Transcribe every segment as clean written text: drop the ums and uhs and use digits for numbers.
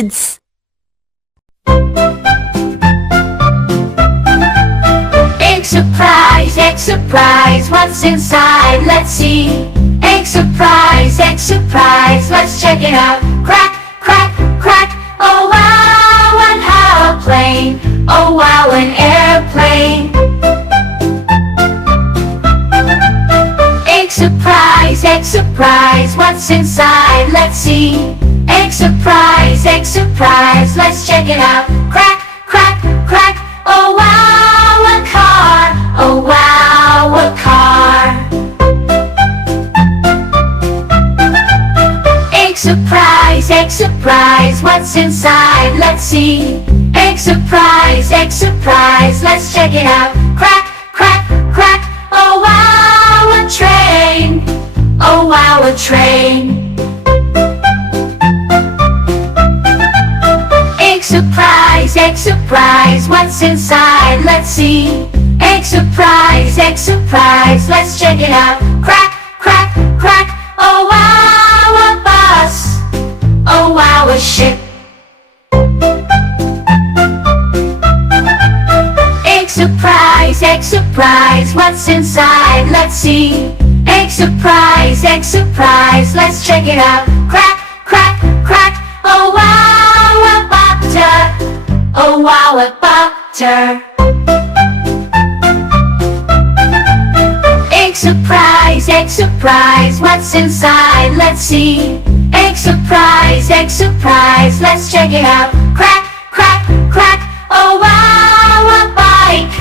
kids! Egg surprise, what's inside? Let's see. Egg surprise, let's check it out. Crack, crack, crack, oh wow, and how a plane, oh wow, an airplane. Egg surprise, what's inside? Let's see. Egg surprise, let's check it out. Crack, crack, crack, oh wow, a car, oh wow, a car. Egg surprise, what's inside? Let's see. Egg surprise, let's check it out. Crack, crack, crack, oh wow, a train, oh wow, a train. Egg surprise, what's inside? Let's see. Egg surprise, let's check it out. Crack, crack, crack, oh wow, a bus, oh wow, a ship. Egg surprise, what's inside? Let's see. Egg surprise, let's check it out. Crack, crack, crack, oh wow, a butter, oh wow, a butter. Egg surprise, what's inside? Let's see. Egg surprise, let's check it out. Crack, crack, crack, oh wow, a bike,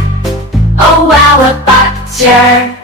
oh wow, a butter.